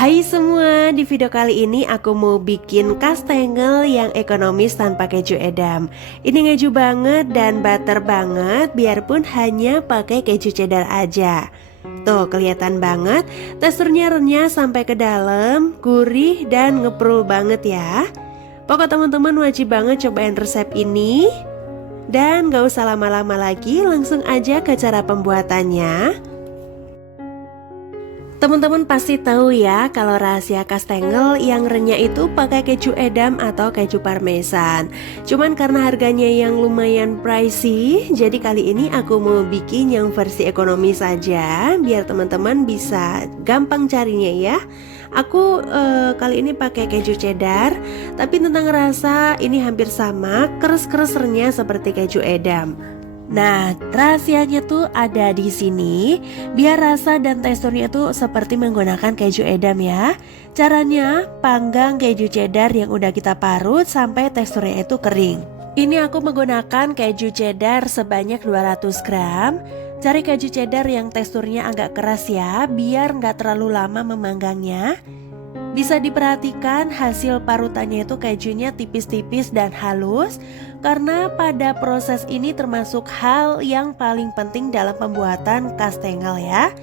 Hai semua, di video kali ini aku mau bikin kastengel yang ekonomis tanpa keju edam. Ini ngeju banget dan butter banget biarpun hanya pakai keju cheddar aja. Tuh kelihatan banget, teksturnya renyah sampai ke dalam, gurih dan ngepro banget ya. Pokok teman-teman wajib banget cobain resep ini. Dan gak usah lama-lama lagi, langsung aja ke cara pembuatannya. Teman-teman pasti tahu ya kalau rahasia kastengel yang renyah itu pakai keju edam atau keju parmesan. Cuman karena harganya yang lumayan pricey, jadi kali ini aku mau bikin yang versi ekonomi saja biar teman-teman bisa gampang carinya ya. Aku kali ini pakai keju cheddar, tapi tentang rasa ini hampir sama, keras-keras renyah seperti keju edam. Nah, rahasianya tuh ada di sini, biar rasa dan teksturnya tuh seperti menggunakan keju edam ya. Caranya, panggang keju cheddar yang udah kita parut sampai teksturnya itu kering. Ini aku menggunakan keju cheddar sebanyak 200 gram. Cari keju cheddar yang teksturnya agak keras ya, biar nggak terlalu lama memanggangnya. Bisa diperhatikan hasil parutannya itu kejunya tipis-tipis dan halus, karena pada proses ini termasuk hal yang paling penting dalam pembuatan kastengel ya.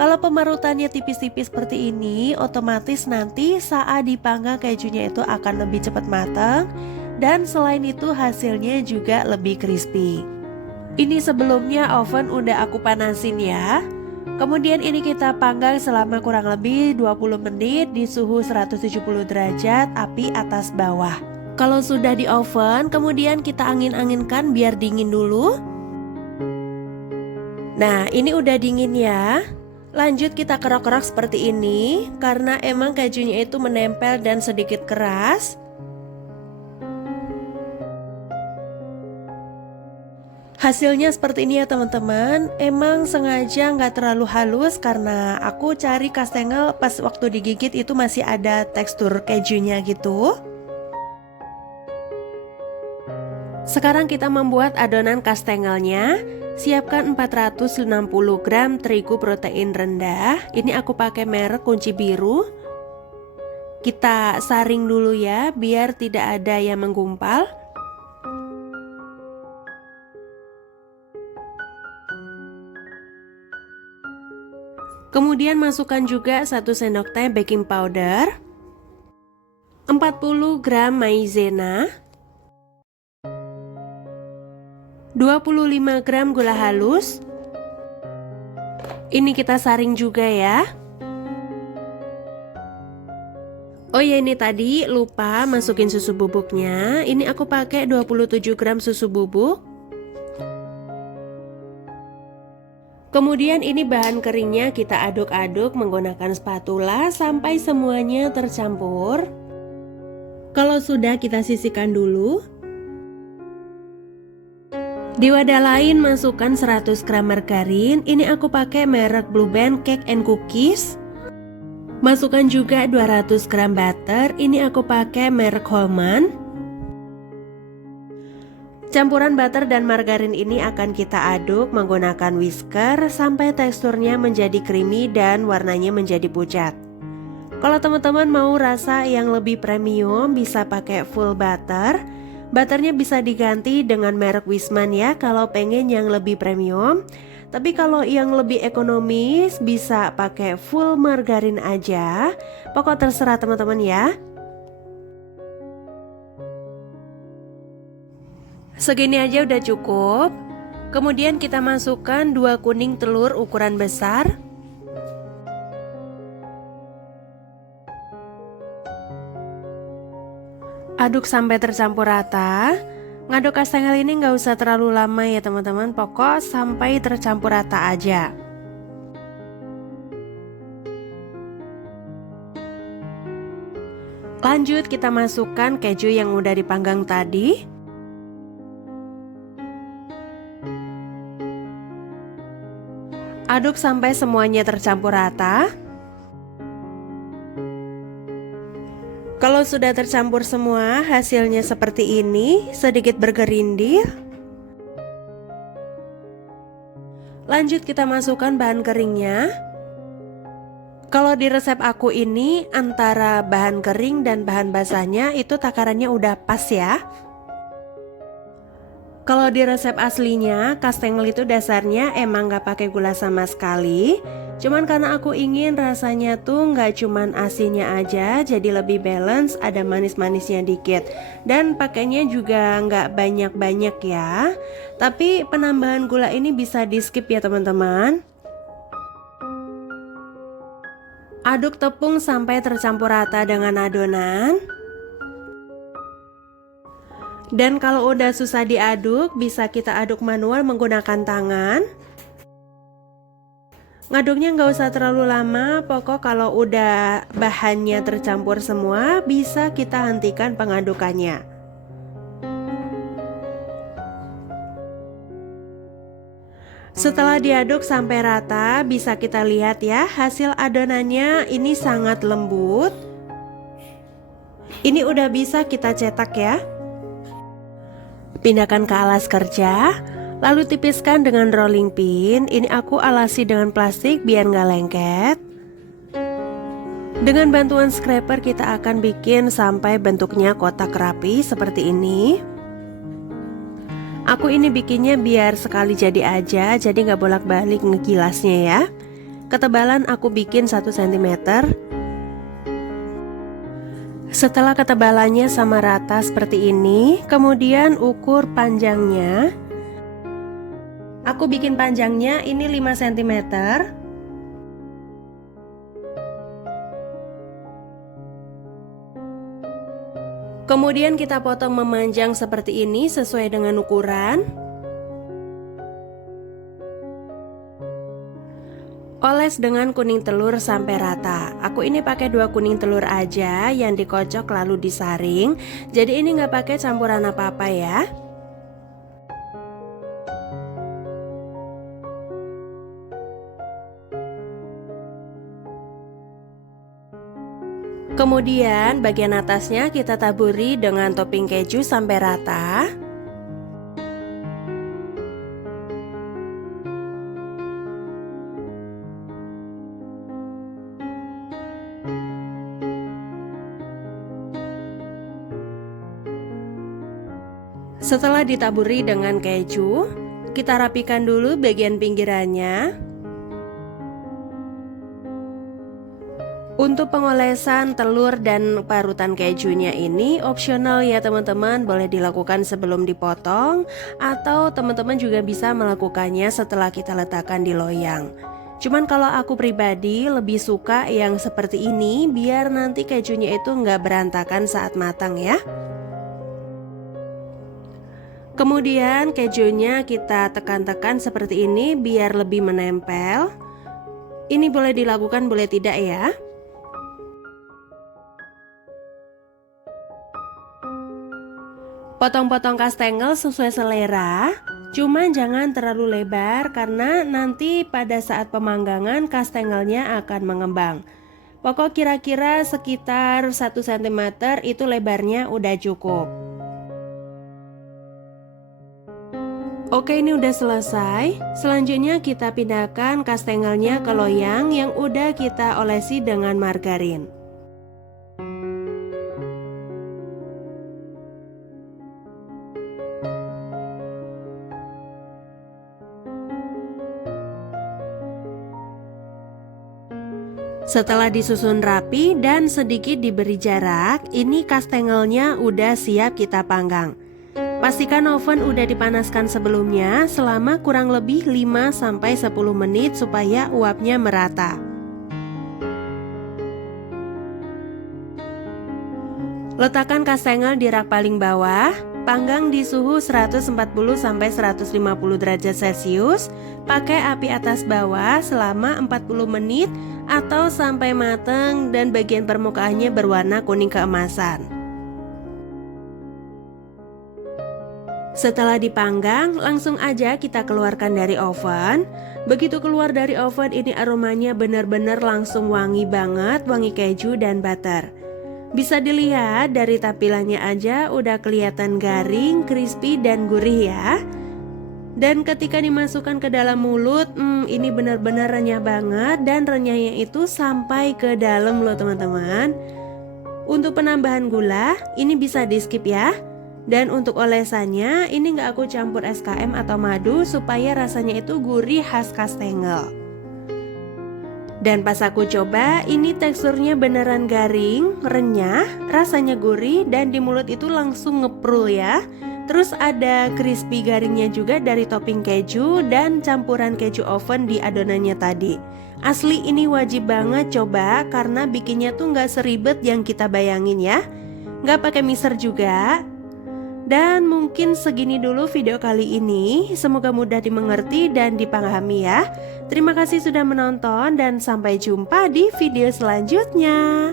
Kalau pemarutannya tipis-tipis seperti ini, otomatis nanti saat dipanggang kejunya itu akan lebih cepat matang, dan selain itu hasilnya juga lebih crispy. Ini sebelumnya oven udah aku panasin ya. Kemudian ini kita panggang selama kurang lebih 20 menit di suhu 170 derajat api atas bawah. Kalau sudah di oven, kemudian kita angin-anginkan biar dingin dulu. Nah, ini udah dingin ya. Lanjut kita kerok-kerok seperti ini, karena emang kejunya itu menempel dan sedikit keras. Hasilnya seperti ini ya teman-teman. Emang sengaja nggak terlalu halus karena aku cari kastengel pas waktu digigit itu masih ada tekstur kejunya gitu. Sekarang kita membuat adonan kastengelnya. Siapkan 460 gram terigu protein rendah. Ini aku pakai merek kunci biru. Kita saring dulu ya biar tidak ada yang menggumpal. Kemudian masukkan juga 1 sendok teh baking powder, 40 gram maizena, 25 gram gula halus. Ini kita saring juga ya. Oh ya, ini tadi lupa masukin susu bubuknya. Ini aku pakai 27 gram susu bubuk. Kemudian ini bahan keringnya kita aduk-aduk menggunakan spatula sampai semuanya tercampur. Kalau sudah kita sisihkan dulu. Di wadah lain masukkan 100 gram margarin. Ini aku pakai merek Blue Band Cake and Cookies. Masukkan juga 200 gram butter. Ini aku pakai merek Holman. Campuran butter dan margarin ini akan kita aduk menggunakan whisker sampai teksturnya menjadi creamy dan warnanya menjadi pucat. Kalau teman-teman mau rasa yang lebih premium bisa pakai full butter. Butternya bisa diganti dengan merek Wisman ya kalau pengen yang lebih premium. Tapi kalau yang lebih ekonomis bisa pakai full margarin aja. Pokok terserah teman-teman ya. Segini aja udah cukup. Kemudian kita masukkan 2 kuning telur ukuran besar. Aduk sampai tercampur rata. Ngaduk kastengel ini nggak usah terlalu lama ya teman-teman. Pokok sampai tercampur rata aja. Lanjut kita masukkan keju yang udah dipanggang tadi. Aduk sampai semuanya tercampur rata. Kalau sudah tercampur semua, hasilnya seperti ini, sedikit bergerindil. Lanjut kita masukkan bahan keringnya. Kalau di resep aku ini antara bahan kering dan bahan basahnya itu takarannya udah pas ya. Kalau di resep aslinya, kastengel itu dasarnya emang gak pakai gula sama sekali. Cuman karena aku ingin rasanya tuh gak cuman asinnya aja, jadi lebih balance, ada manis-manisnya dikit. Dan pakainya juga gak banyak-banyak ya. Tapi penambahan gula ini bisa di skip ya teman-teman. Aduk tepung sampai tercampur rata dengan adonan. Dan kalau udah susah diaduk, bisa kita aduk manual menggunakan tangan. Ngaduknya nggak usah terlalu lama, pokok kalau udah bahannya tercampur semua, bisa kita hentikan pengadukannya. Setelah diaduk sampai rata, bisa kita lihat ya, hasil adonannya ini sangat lembut. Ini udah bisa kita cetak ya. Pindahkan ke alas kerja, lalu tipiskan dengan rolling pin. Ini aku alasi dengan plastik biar nggak lengket. Dengan bantuan scraper kita akan bikin sampai bentuknya kotak rapi seperti ini. Aku ini bikinnya biar sekali jadi aja, jadi nggak bolak-balik ngegilasnya ya. Ketebalan aku bikin 1 cm. Setelah ketebalannya sama rata seperti ini, kemudian ukur panjangnya. Aku bikin panjangnya ini 5 cm. Kemudian kita potong memanjang seperti ini sesuai dengan ukuran. Oles dengan kuning telur sampai rata. Aku ini pakai 2 kuning telur aja yang dikocok lalu disaring. Jadi ini nggak pakai campuran apa-apa ya. Kemudian bagian atasnya kita taburi dengan topping keju sampai rata. Setelah ditaburi dengan keju, kita rapikan dulu bagian pinggirannya. Untuk pengolesan telur dan parutan kejunya ini opsional ya teman-teman, boleh dilakukan sebelum dipotong atau teman-teman juga bisa melakukannya setelah kita letakkan di loyang. Cuman kalau aku pribadi lebih suka yang seperti ini biar nanti kejunya itu nggak berantakan saat matang ya. Kemudian kejunya kita tekan-tekan seperti ini biar lebih menempel. Ini boleh dilakukan boleh tidak ya. Potong-potong kastengel sesuai selera. Cuman jangan terlalu lebar karena nanti pada saat pemanggangan kastengelnya akan mengembang. Pokok kira-kira sekitar 1 cm itu lebarnya udah cukup. Oke, ini udah selesai. Selanjutnya kita pindahkan kastengelnya ke loyang yang udah kita olesi dengan margarin. Setelah disusun rapi dan sedikit diberi jarak, ini kastengelnya udah siap kita panggang. Pastikan oven udah dipanaskan sebelumnya selama kurang lebih 5-10 menit supaya uapnya merata. Letakkan kastengel di rak paling bawah, panggang di suhu 140-150 derajat Celcius, pakai api atas bawah selama 40 menit atau sampai matang dan bagian permukaannya berwarna kuning keemasan. Setelah dipanggang, langsung aja kita keluarkan dari oven. Begitu keluar dari oven, ini aromanya benar-benar langsung wangi banget, wangi keju dan butter. Bisa dilihat dari tampilannya aja udah kelihatan garing, crispy dan gurih ya. Dan ketika dimasukkan ke dalam mulut, ini benar-benar renyah banget dan renyahnya itu sampai ke dalam loh teman-teman. Untuk penambahan gula, ini bisa di skip ya. Dan untuk olesannya, ini nggak aku campur SKM atau madu supaya rasanya itu gurih khas kastengel. Dan pas aku coba, ini teksturnya beneran garing, renyah, rasanya gurih dan di mulut itu langsung ngeprul ya. Terus ada crispy garingnya juga dari topping keju dan campuran keju oven di adonannya tadi. Asli ini wajib banget coba karena bikinnya tuh nggak seribet yang kita bayangin ya. Nggak pakai mixer juga. Dan mungkin segini dulu video kali ini. Semoga mudah dimengerti dan dipahami ya. Terima kasih sudah menonton dan sampai jumpa di video selanjutnya.